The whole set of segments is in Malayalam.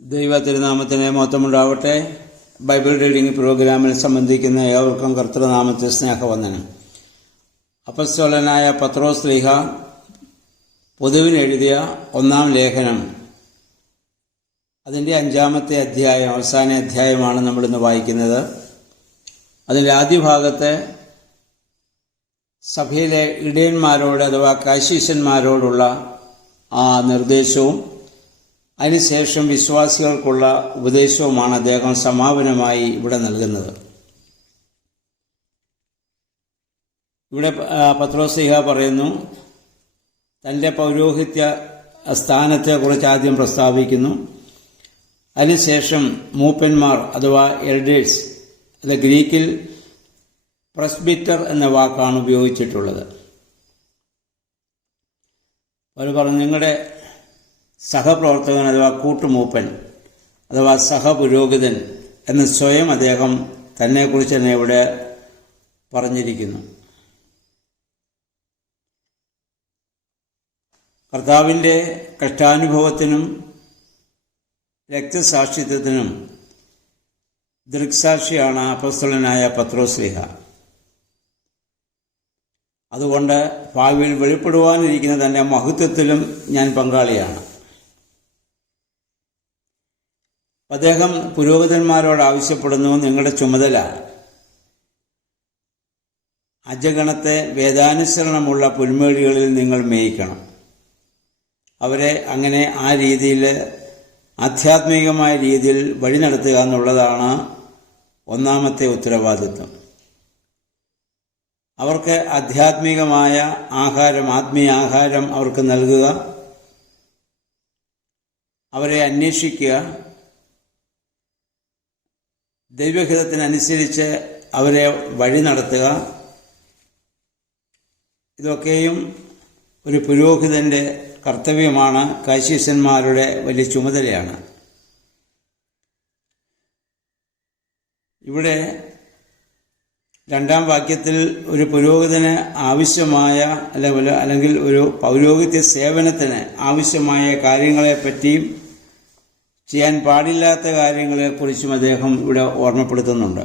ദൈവ തിരുനാമത്തിന് മഹത്വമുണ്ടാവട്ടെ. ബൈബിൾ റീഡിംഗ് പ്രോഗ്രാമിൽ സംബന്ധിക്കുന്ന ഏവർക്കും കർത്തൃനാമത്തിൽ സ്നേഹവന്ദനം. അപ്പസ്തോലനായ പത്രോസ് ശ്ലീഹ പൊതുവിനെഴുതിയ ഒന്നാം ലേഖനം, അതിൻ്റെ 5-ാമത്തെ അധ്യായം, അവസാന അധ്യായമാണ് നമ്മളിന്ന് വായിക്കുന്നത്. അതിൻ്റെ ആദ്യ ഭാഗത്ത് സഭയിലെ ഇടയന്മാരോട് അഥവാ കാശീശന്മാരോടുള്ള ആ നിർദ്ദേശവും അതിനുശേഷം വിശ്വാസികൾക്കുള്ള ഉപദേശവുമാണ് അദ്ദേഹം സമാപനമായി ഇവിടെ നൽകുന്നത്. ഇവിടെ പത്രോസ് ശ്ലീഹ പറയുന്നു, തൻ്റെ പൗരോഹിത്യ സ്ഥാനത്തെക്കുറിച്ച് ആദ്യം പ്രസ്താവിക്കുന്നു. അതിനുശേഷം മൂപ്പന്മാർ അഥവാ എൽഡേഴ്സ്, അത് ഗ്രീക്കിൽ പ്രസ്ബിറ്റർ എന്ന വാക്കാണ് ഉപയോഗിച്ചിട്ടുള്ളത്. അവർ പറഞ്ഞു, നിങ്ങളുടെ സഹപ്രവർത്തകൻ അഥവാ കൂട്ടുമൂപ്പൻ അഥവാ സഹപുരോഹിതൻ എന്ന് സ്വയം അദ്ദേഹം തന്നെക്കുറിച്ച് തന്നെ ഇവിടെ പറഞ്ഞിരിക്കുന്നു. കർത്താവിൻ്റെ കഷ്ടാനുഭവത്തിനും രക്തസാക്ഷിത്വത്തിനും ദൃക്സാക്ഷിയാണ് അപ്പോസ്തലനായ പത്രോസ് ശ്ലീഹ. അതുകൊണ്ട് ഭാവിയിൽ വെളിപ്പെടുവാനിരിക്കുന്ന തൻ്റെ മഹത്വത്തിലും ഞാൻ പങ്കാളിയാണ്. അദ്ദേഹം പുരോഹിതന്മാരോട് ആവശ്യപ്പെടുന്നു, നിങ്ങളുടെ ചുമതല അജഗണത്തെ വേദാനുസരണമുള്ള പുൽമേടുകളിൽ നിങ്ങൾ മേയിക്കണം. അവരെ അങ്ങനെ ആ രീതിയിൽ ആധ്യാത്മികമായ രീതിയിൽ വഴി നടത്തുക എന്നുള്ളതാണ് ഒന്നാമത്തെ ഉത്തരവാദിത്വം. അവർക്ക് ആധ്യാത്മികമായ ആഹാരം, ആത്മീയ ആഹാരം അവർക്ക് നൽകുക, അവരെ അന്വേഷിക്കുക, ദൈവഹിതത്തിനനുസരിച്ച് അവരെ വഴി നടത്തുക. ഇതൊക്കെയും ഒരു പുരോഹിതൻ്റെ കർത്തവ്യമാണ്, കാശീശന്മാരുടെ വലിയ ചുമതലയാണ്. ഇവിടെ 2-ാം വാക്യത്തിൽ ഒരു പുരോഹിതന് ആവശ്യമായ അല്ലെങ്കിൽ ഒരു പൗരോഹിത്യ സേവനത്തിന് ആവശ്യമായ കാര്യങ്ങളെപ്പറ്റിയും ചെയ്യാൻ പാടില്ലാത്ത കാര്യങ്ങളെക്കുറിച്ചും അദ്ദേഹം ഇവിടെ ഓർമ്മപ്പെടുത്തുന്നുണ്ട്.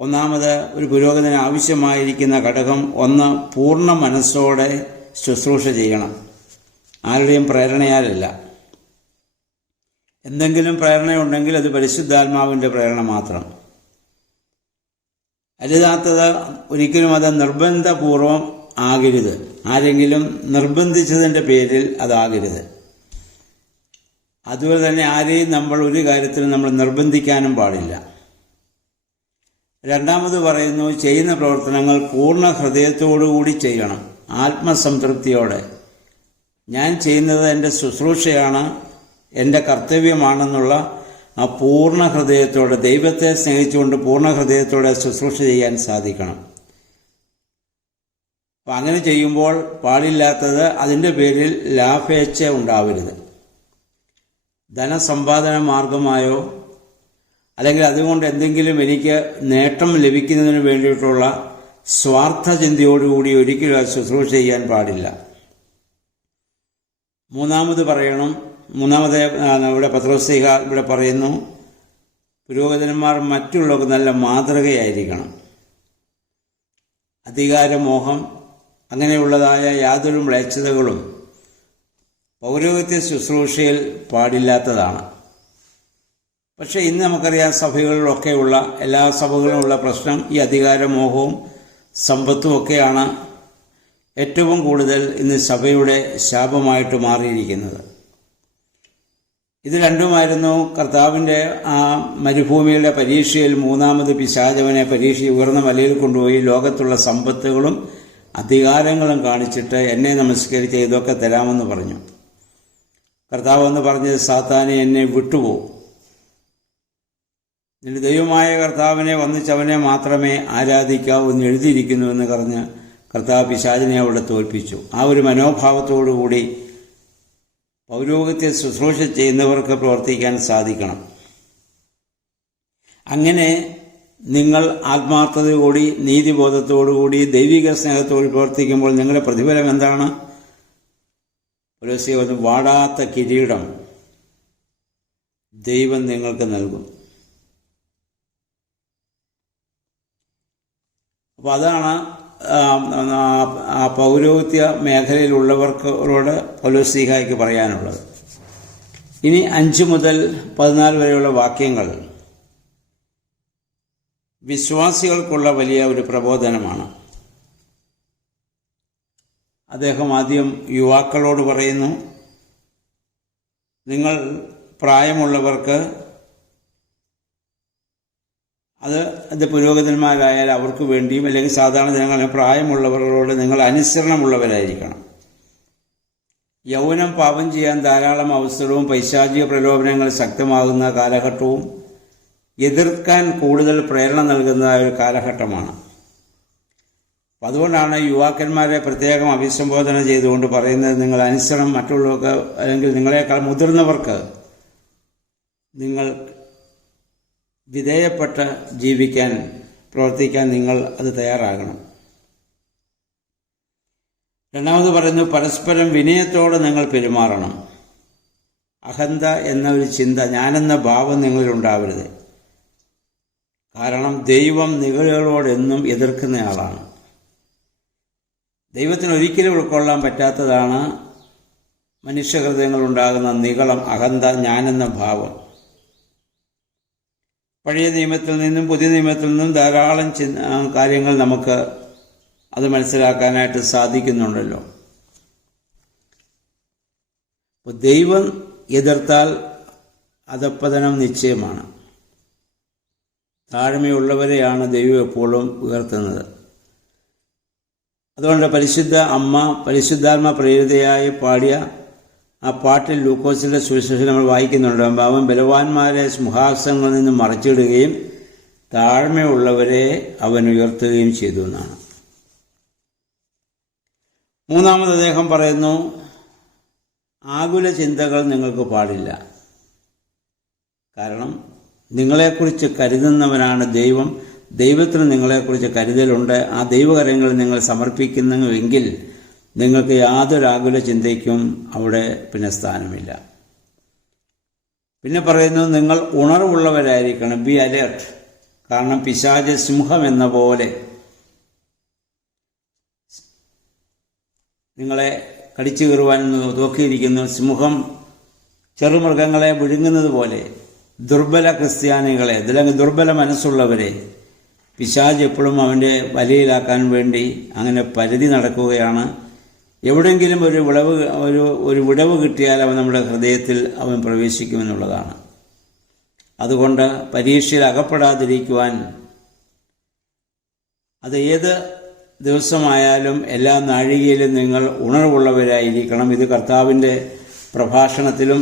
ഒന്നാമത്, ഒരു പുരോഹിതന് ആവശ്യമായിരിക്കുന്ന ഘടകം, ഒന്ന്, പൂർണ്ണ മനസ്സോടെ ശുശ്രൂഷ ചെയ്യണം. ആരുടെയും പ്രേരണയാലല്ല. എന്തെങ്കിലും പ്രേരണയുണ്ടെങ്കിൽ അത് പരിശുദ്ധാത്മാവിൻ്റെ പ്രേരണ മാത്രം. അരുതാത്തത് ഒരിക്കലും അത് നിർബന്ധപൂർവം ആകരുത്. ആരെങ്കിലും നിർബന്ധിച്ചതിൻ്റെ പേരിൽ അതാകരുത്. അതുപോലെ തന്നെ ആരെയും നമ്മൾ ഒരു കാര്യത്തിലും നമ്മൾ നിർബന്ധിക്കാനും പാടില്ല. രണ്ടാമത് പറയുന്നു, ചെയ്യുന്ന പ്രവർത്തനങ്ങൾ പൂർണ്ണ ഹൃദയത്തോടുകൂടി ചെയ്യണം, ആത്മസംതൃപ്തിയോടെ. ഞാൻ ചെയ്യുന്നത് എൻ്റെ ശുശ്രൂഷയാണ്, എൻ്റെ കർത്തവ്യമാണെന്നുള്ള ആ പൂർണ്ണ ഹൃദയത്തോടെ, ദൈവത്തെ സ്നേഹിച്ചുകൊണ്ട് പൂർണ്ണ ഹൃദയത്തോടെ ശുശ്രൂഷ ചെയ്യാൻ സാധിക്കണം. അപ്പം അങ്ങനെ ചെയ്യുമ്പോൾ പാടില്ലാത്തത്, അതിൻ്റെ പേരിൽ ലാഭേച്ഛ ഉണ്ടാവരുത്. ധനസമ്പാദന മാർഗമായോ അല്ലെങ്കിൽ അതുകൊണ്ട് എന്തെങ്കിലും എനിക്ക് നേട്ടം ലഭിക്കുന്നതിന് വേണ്ടിയിട്ടുള്ള സ്വാർത്ഥ ചിന്തയോടുകൂടി ഒരിക്കലും അത് ശുശ്രൂഷ ചെയ്യാൻ പാടില്ല. മൂന്നാമത് ഇവിടെ പത്രോസ് ശ്ലീഹ ഇവിടെ പറയുന്നു, പുരോഹിതന്മാർ മറ്റുള്ളവർക്ക് നല്ല മാതൃകയായിരിക്കണം. അധികാരമോഹം അങ്ങനെയുള്ളതായ യാതൊരു മ്ലേച്ഛതകളും പൗരോഹിത്യ ശുശ്രൂഷയിൽ പാടില്ലാത്തതാണ്. പക്ഷേ ഇന്ന് നമുക്കറിയാം, സഭകളിലൊക്കെയുള്ള എല്ലാ സഭകളിലുമുള്ള പ്രശ്നം ഈ അധികാരമോഹവും സമ്പത്തും ഒക്കെയാണ് ഏറ്റവും കൂടുതൽ ഇന്ന് സഭയുടെ ശാപമായിട്ട് മാറിയിരിക്കുന്നത്. ഇത് രണ്ടുമായിരുന്നു കർത്താവിൻ്റെ ആ മരുഭൂമിയുടെ പരീക്ഷയിൽ മൂന്നാമത് പിശാചവനെ ഉയർന്ന മലയിൽ കൊണ്ടുപോയി ലോകത്തുള്ള സമ്പത്തുകളും അധികാരങ്ങളും കാണിച്ചിട്ട് എന്നെ നമസ്കരിച്ച് ഇതൊക്കെ തരാമെന്ന് പറഞ്ഞു. കർത്താവ് എന്ന് പറഞ്ഞത്, സാത്താനെ, എന്നെ വിട്ടുപോകും. നിന്റെ ദൈവമായ കർത്താവിനെ വന്നിച്ചവനെ മാത്രമേ ആരാധിക്കാവൂ എന്ന് എഴുതിയിരിക്കുന്നുവെന്ന് പറഞ്ഞ് കർത്താവ് പിശാചിനെ അവിടെ തോൽപ്പിച്ചു. ആ ഒരു മനോഭാവത്തോടുകൂടി പൗരോഹിത്യ ശുശ്രൂഷ ചെയ്യുന്നവർക്ക് പ്രവർത്തിക്കാൻ സാധിക്കണം. അങ്ങനെ നിങ്ങൾ ആത്മാർത്ഥതയോടുകൂടി, നീതിബോധത്തോടുകൂടി, ദൈവിക സ്നേഹത്തോട് പ്രവർത്തിക്കുമ്പോൾ നിങ്ങളുടെ പ്രതിഫലം എന്താണ്? വാടാത്ത കിരീടം ദൈവം നിങ്ങൾക്ക് നൽകും. അപ്പോൾ അതാണ് ആ പൗരോഹിത്യ മേഖലയിലുള്ളവർക്കോട് പൗലോസ്ലീഹായ്ക്ക് പറയാനുള്ളത്. ഇനി 5 മുതൽ 14 വരെയുള്ള വാക്യങ്ങൾ വിശ്വാസികൾക്കുള്ള വലിയ ഒരു പ്രബോധനമാണ്. അദ്ദേഹം ആദ്യം യുവാക്കളോട് പറയുന്നു, നിങ്ങൾ പ്രായമുള്ളവർക്ക് അത് പുരോഹിതന്മാരായാൽ അവർക്ക് വേണ്ടിയും അല്ലെങ്കിൽ സാധാരണ ജനങ്ങൾ പ്രായമുള്ളവരോട് നിങ്ങൾ അനുസരണമുള്ളവരായിരിക്കണം. യൗവനം പാപം ചെയ്യാൻ ധാരാളം അവസരവും പൈശാചിക പ്രലോഭനങ്ങൾ ശക്തമാകുന്ന കാലഘട്ടവും എതിർക്കാൻ കൂടുതൽ പ്രേരണ നൽകുന്ന ഒരു കാലഘട്ടമാണ്. അതുകൊണ്ടാണ് യുവാക്കന്മാരെ പ്രത്യേകം അഭിസംബോധന ചെയ്തുകൊണ്ട് പറയുന്നത്, നിങ്ങൾ അനുസരണം മറ്റുള്ളവർക്ക് അല്ലെങ്കിൽ നിങ്ങളെക്കാൾ മുതിർന്നവർക്ക് നിങ്ങൾ വിധേയപ്പെട്ട് ജീവിക്കാൻ പ്രവർത്തിക്കാൻ നിങ്ങൾ അത് തയ്യാറാകണം. രണ്ടാമത് പറയുന്നു, പരസ്പരം വിനയത്തോടെ നിങ്ങൾ പെരുമാറണം. അഹന്ത എന്ന ഒരു ചിന്ത, ഞാനെന്ന ഭാവം നിങ്ങളിലുണ്ടാവരുത്. കാരണം ദൈവം നിഗളികളോടെന്നും എതിർക്കുന്നയാളാണ്. ദൈവത്തിന് ഒരിക്കലും ഉൾക്കൊള്ളാൻ പറ്റാത്തതാണ് മനുഷ്യഹൃദയങ്ങളുണ്ടാകുന്ന നിഗളം, അഹന്ത, ഞാനെന്ന ഭാവം. പഴയ നിയമത്തിൽ നിന്നും പുതിയ നിയമത്തിൽ നിന്നും ധാരാളം കാര്യങ്ങൾ നമുക്ക് അത് മനസ്സിലാക്കാനായിട്ട് സാധിക്കുന്നുണ്ടല്ലോ. അപ്പോൾ ദൈവം എതിർത്താൽ അധപ്പതനം നിശ്ചയമാണ്. താഴ്മയുള്ളവരെയാണ് ദൈവം എപ്പോഴും ഉയർത്തുന്നത്. അതുകൊണ്ട് പരിശുദ്ധ അമ്മ പരിശുദ്ധാത്മ പ്രേരിതയായി പാടിയ ആ പാട്ടിൽ ലൂക്കോസിന്റെ സുവിശേഷം നമ്മൾ വായിക്കുന്നുണ്ട്. അവൻ ബലവാന്മാരെ സിംഹാസനങ്ങളിൽ നിന്ന് മറിച്ചിടുകയും താഴ്മയുള്ളവരെ അവൻ ഉയർത്തുകയും ചെയ്തു എന്നാണ്. മൂന്നാമത് അദ്ദേഹം പറയുന്നു, ആകുല ചിന്തകൾ നിങ്ങൾക്ക് പാടില്ല. കാരണം നിങ്ങളെക്കുറിച്ച് കരുതുന്നവനാണ് ദൈവം. ദൈവത്തിന് നിങ്ങളെക്കുറിച്ച് കരുതലുണ്ട്. ആ ദൈവകരങ്ങളിൽ നിങ്ങൾ സമർപ്പിക്കുന്നുവെങ്കിൽ നിങ്ങൾക്ക് യാതൊരു ആകുല ചിന്തയ്ക്കും അവിടെ പിന്നെ സ്ഥാനമില്ല. പിന്നെ പറയുന്നു, നിങ്ങൾ ഉണർവുള്ളവരായിരിക്കണം. B alert. കാരണം പിശാച് സിംഹം എന്ന പോലെ നിങ്ങളെ കടിച്ചു കീറുവാൻ നോക്കിയിരിക്കുന്നു. സിംഹം ചെറുമൃഗങ്ങളെ വിഴുങ്ങുന്നത് പോലെ ദുർബല ക്രിസ്ത്യാനികളെ, അല്ലെങ്കിൽ ദുർബല മനസ്സുള്ളവരെ പിശാച് എപ്പോഴും അവൻ്റെ വലയിലാക്കാൻ വേണ്ടി അങ്ങനെ പരിധി നടക്കുകയാണ്. എവിടെയെങ്കിലും ഒരു വിടവ് കിട്ടിയാൽ അവൻ നമ്മുടെ ഹൃദയത്തിൽ അവൻ പ്രവേശിക്കുമെന്നുള്ളതാണ്. അതുകൊണ്ട് പരീക്ഷയിൽ അകപ്പെടാതിരിക്കുവാൻ അത് ഏത് ദിവസമായാലും എല്ലാ നാഴികയിലും നിങ്ങൾ ഉണർവുള്ളവരായിരിക്കണം. ഇത് കർത്താവിൻ്റെ പ്രഭാഷണത്തിലും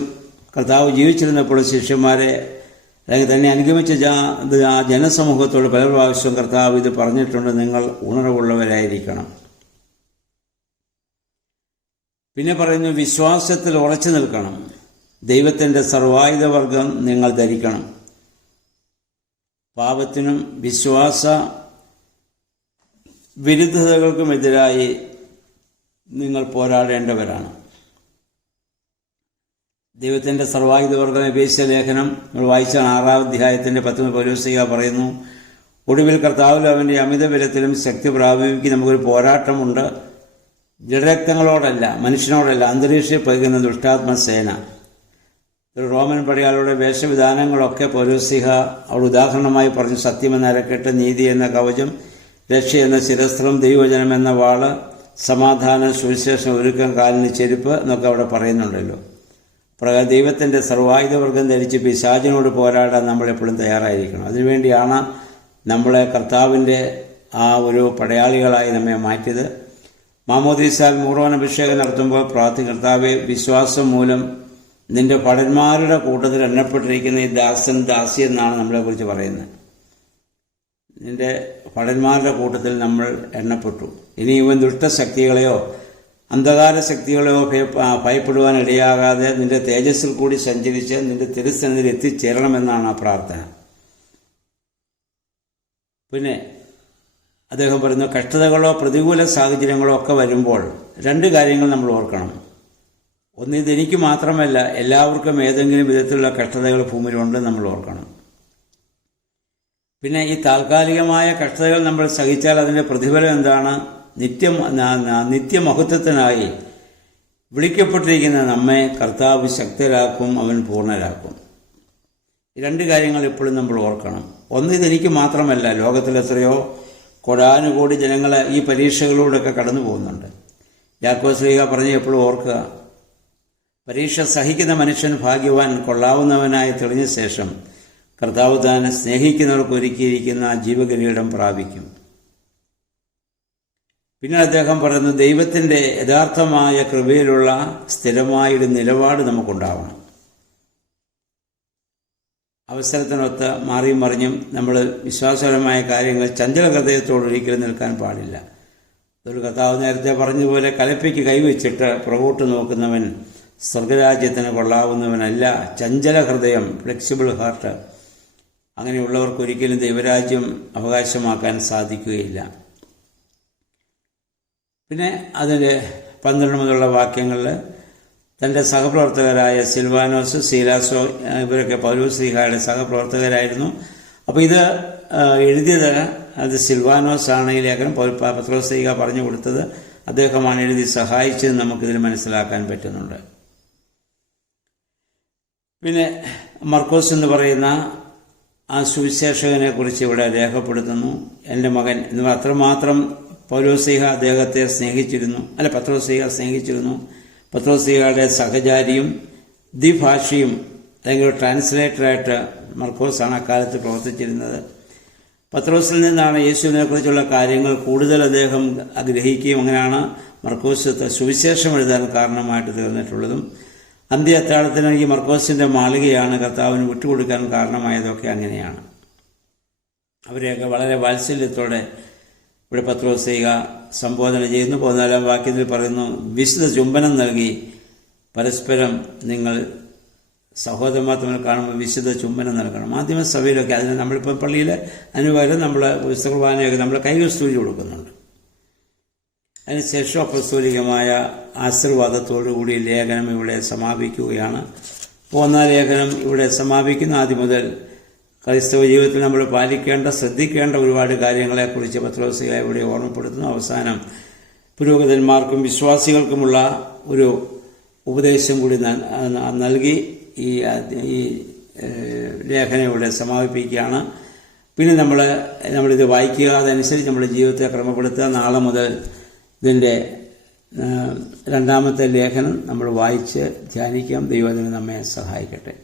കർത്താവ് ജീവിച്ചിരുന്നപ്പോൾ ശിഷ്യന്മാരെ അല്ലെങ്കിൽ തന്നെ അനുഗമിച്ച ആ ജനസമൂഹത്തോട് പല പ്രാവശ്യം കർത്താവ് ഇത് പറഞ്ഞിട്ടുണ്ട്, നിങ്ങൾ ഉണർവുള്ളവരായിരിക്കണം. പിന്നെ പറയുന്നു, വിശ്വാസത്തിൽ ഉറച്ചു നിൽക്കണം. ദൈവത്തിൻ്റെ സർവായുധവർഗം നിങ്ങൾ ധരിക്കണം. പാപത്തിനും വിശ്വാസ വിരുദ്ധതകൾക്കുമെതിരായി നിങ്ങൾ പോരാടേണ്ടവരാണ്. ദൈവത്തിൻ്റെ സർവായുധവർഗം എഫേസ്യ ലേഖനം നമ്മൾ വായിച്ചാണ് 6-ാം അധ്യായത്തിൻ്റെ 10 പൗലോസ്ലീഹ പറയുന്നു, ഒടുവിൽ കർത്താവിലും അവൻ്റെ അമിതബലത്തിലും ശക്തി പ്രാപിപ്പിക്ക് നമുക്കൊരു പോരാട്ടമുണ്ട്. ജഡരക്തങ്ങളോടല്ല, മനുഷ്യനോടല്ല, അന്തരീക്ഷത്തിൽ പകരുന്ന ദുഷ്ടാത്മസേന. റോമൻ പടയാളിയുടെ വേഷവിധാനങ്ങളൊക്കെ പൗലോസ്ലീഹ അവിടെ ഉദാഹരണമായി പറഞ്ഞു. സത്യമെന്ന അരക്കെട്ട്, നീതി എന്ന കവചം, രക്ഷ എന്ന ശിരസ്ത്രം, ദൈവവചനം എന്ന വാള്, സമാധാനം, സുവിശേഷം, ഒരുക്കം, കാലിന് ചെരുപ്പ് എന്നൊക്കെ അവിടെ പറയുന്നുണ്ടല്ലോ. ദൈവത്തിൻ്റെ സർവായുധവർഗം ധരിച്ച് പിശാചിനോട് പോരാടാൻ നമ്മളെപ്പോഴും തയ്യാറായിരിക്കണം. അതിനുവേണ്ടിയാണ് നമ്മളെ കർത്താവിൻ്റെ ആ ഒരു പടയാളികളായി നമ്മെ മാറ്റിയത്. മാമോദീസാൽ മൂറോൻ അഭിഷേകം നടത്തുമ്പോൾ കർത്താവെ, വിശ്വാസം മൂലം നിന്റെ ഭടന്മാരുടെ കൂട്ടത്തിൽ എണ്ണപ്പെട്ടിരിക്കുന്ന ഈ ദാസൻ ദാസി എന്നാണ് നമ്മളെക്കുറിച്ച് പറയുന്നത്. നിന്റെ ഭടന്മാരുടെ കൂട്ടത്തിൽ നമ്മൾ എണ്ണപ്പെട്ടു. ഇനി ഇവൻ ദുഷ്ടശക്തികളെയോ അന്ധകാര ശക്തികളെയോ ഭയപ്പെടുവാൻ ഇടയാകാതെ നിന്റെ തേജസ്സിൽ കൂടി സഞ്ചരിച്ച് നിന്റെ തിരുസന്നിധിയിൽ എത്തിച്ചേരണമെന്നാണ് ആ പ്രാർത്ഥന. പിന്നെ അദ്ദേഹം പറയുന്നു, കഷ്ടതകളോ പ്രതികൂല സാഹചര്യങ്ങളോ ഒക്കെ വരുമ്പോൾ 2 കാര്യങ്ങൾ നമ്മൾ ഓർക്കണം. ഒന്ന് ഇതെനിക്ക് മാത്രമല്ല, എല്ലാവർക്കും ഏതെങ്കിലും വിധത്തിലുള്ള കഷ്ടതകൾ ഭൂമിയിലുണ്ടെന്ന് നമ്മൾ ഓർക്കണം. പിന്നെ ഈ താൽക്കാലികമായ കഷ്ടതകൾ നമ്മൾ സഹിച്ചാൽ അതിൻ്റെ പ്രതിഫലം എന്താണ്? നിത്യമഹത്വത്തിനായി വിളിക്കപ്പെട്ടിരിക്കുന്ന നമ്മെ കർത്താവ് ശക്തരാക്കും, അവൻ പൂർണ്ണരാക്കും. ഈ രണ്ട് കാര്യങ്ങൾ എപ്പോഴും നമ്മൾ ഓർക്കണം. ഒന്ന്, ഇതെനിക്ക് മാത്രമല്ല, ലോകത്തിൽ എത്രയോ കോടാനുകോടി ജനങ്ങൾ ഈ പരീക്ഷകളിലൂടെയൊക്കെ കടന്നു പോകുന്നുണ്ട്. യാക്കോബ് ശ്ലീഹ പറഞ്ഞ് എപ്പോഴും ഓർക്കുക, പരീക്ഷ സഹിക്കുന്ന മനുഷ്യൻ ഭാഗ്യവാൻ, കൊള്ളാവുന്നവനായി തെളിഞ്ഞ ശേഷം കർത്താവ് താൻ സ്നേഹിക്കുന്നവർക്ക് ഒരുക്കിയിരിക്കുന്ന ജീവകിരീടം പ്രാപിക്കും. പിന്നെ അദ്ദേഹം പറയുന്നു, ദൈവത്തിൻ്റെ യഥാർത്ഥമായ കൃപയിലുള്ള സ്ഥിരമായൊരു നിലപാട് നമുക്കുണ്ടാവണം. അവസരത്തിനൊത്ത് മാറിയും മറിഞ്ഞും നമ്മൾ വിശ്വാസപരമായ കാര്യങ്ങൾ ചഞ്ചല ഹൃദയത്തോട് ഒരിക്കലും നിൽക്കാൻ പാടില്ല. ഒരു കർത്താവ് നേരത്തെ പറഞ്ഞതുപോലെ കലപ്പയ്ക്ക് കൈവച്ചിട്ട് പുറകോട്ട് നോക്കുന്നവൻ സ്വർഗരാജ്യത്തിന് കൊള്ളാവുന്നവനല്ല. ചഞ്ചല ഹൃദയം, ഫ്ലെക്സിബിൾ ഹാർട്ട്, അങ്ങനെയുള്ളവർക്ക് ഒരിക്കലും ദൈവരാജ്യം അവകാശമാക്കാൻ സാധിക്കുകയില്ല. പിന്നെ അതിൻ്റെ 12 മുതലുള്ള വാക്യങ്ങളിൽ തൻ്റെ സഹപ്രവർത്തകരായ സിൽവാനോസ്, സീലാസോ ഇവരൊക്കെ പൗലോസ് ശ്ലീഹായുടെ സഹപ്രവർത്തകരായിരുന്നു. അപ്പോൾ ഇത് എഴുതിയത് അത് സിൽവാനോസ് ആണ്. ഈ ലേഖനം പത്രോസ് ശ്ലീഹ പറഞ്ഞു കൊടുത്തത് അദ്ദേഹമാണ് എഴുതി സഹായിച്ചത് നമുക്കിതിൽ മനസ്സിലാക്കാൻ പറ്റുന്നുണ്ട്. പിന്നെ മർക്കോസ് എന്ന് പറയുന്ന ആ സുവിശേഷകനെ കുറിച്ച് ഇവിടെ രേഖപ്പെടുത്തുന്നു. എൻ്റെ മകൻ എന്ന് അത്രമാത്രം പൗലോസ് ശ്ലീഹ അദ്ദേഹത്തെ സ്നേഹിച്ചിരുന്നു, പത്രോസ് ശ്ലീഹ സ്നേഹിച്ചിരുന്നു. പത്രോസ് ശ്ലീഹയുടെ സഹചാരിയും ദ്വിഭാഷിയും അല്ലെങ്കിൽ ട്രാൻസ്ലേറ്ററായിട്ട് മർക്കോസാണ് അക്കാലത്ത് പ്രവർത്തിച്ചിരുന്നത്. പത്രോസിൽ നിന്നാണ് യേശുവിനെ കുറിച്ചുള്ള കാര്യങ്ങൾ കൂടുതൽ അദ്ദേഹം ഗ്രഹിക്കുകയും അങ്ങനെയാണ് മർക്കോസ് സുവിശേഷം എഴുതാൻ കാരണമായിട്ട് തീർന്നിട്ടുള്ളതും. അന്ത്യ അത്താഴത്തിന് ഈ മർക്കോസിൻ്റെ മാളികയാണ് കർത്താവിന് വിട്ടുകൊടുക്കാൻ കാരണമായതൊക്കെ അങ്ങനെയാണ്. അവരെയൊക്കെ വളരെ വാത്സല്യത്തോടെ ഇവിടെ പത്രോസ് ശ്ലീഹ സംബോധന ചെയ്യുന്നു. 14 വാക്യത്തിൽ പറയുന്നു, വിശുദ്ധ ചുംബനം നൽകി പരസ്പരം നിങ്ങൾ സഹോദരന്മാർ തമ്മിൽ കാണുമ്പോൾ വിശുദ്ധ ചുംബനം നൽകണം. മാധ്യമ സഭയിലൊക്കെ അതിന് നമ്മളിപ്പോൾ പള്ളിയിൽ അതിന് പകരം നമ്മൾ വിശുദ്ധ കുർബാനയൊക്കെ നമ്മൾ കൈകസ്തൂരി കൊടുക്കുന്നുണ്ട്. അതിനുശേഷം അപ്പസ്തോലികമായ ആശീർവാദത്തോടുകൂടി ലേഖനം ഇവിടെ സമാപിക്കുകയാണ്. 1 ലേഖനം ഇവിടെ സമാപിക്കുന്ന ആദ്യം മുതൽ ക്രൈസ്തവ ജീവിതത്തിൽ നമ്മൾ പാലിക്കേണ്ട, ശ്രദ്ധിക്കേണ്ട ഒരുപാട് കാര്യങ്ങളെക്കുറിച്ച് പത്രോസ് ശ്ലീഹ ഇവിടെ ഓർമ്മപ്പെടുത്തുന്നു. അവസാനം പുരോഹിതന്മാർക്കും വിശ്വാസികൾക്കുമുള്ള ഒരു ഉപദേശം കൂടി നൽകി ഈ ലേഖനം ഇവിടെ സമാപിപ്പിക്കുകയാണ്. പിന്നെ നമ്മളിത് വായിക്കുക, അതനുസരിച്ച് നമ്മുടെ ജീവിതത്തെ ക്രമപ്പെടുത്തുക. നാളെ മുതൽ ഇതിൻ്റെ 2ാമത്തെ ലേഖനം നമ്മൾ വായിച്ച് ധ്യാനിക്കാം. ദൈവത്തിന് നമ്മെ സഹായിക്കട്ടെ.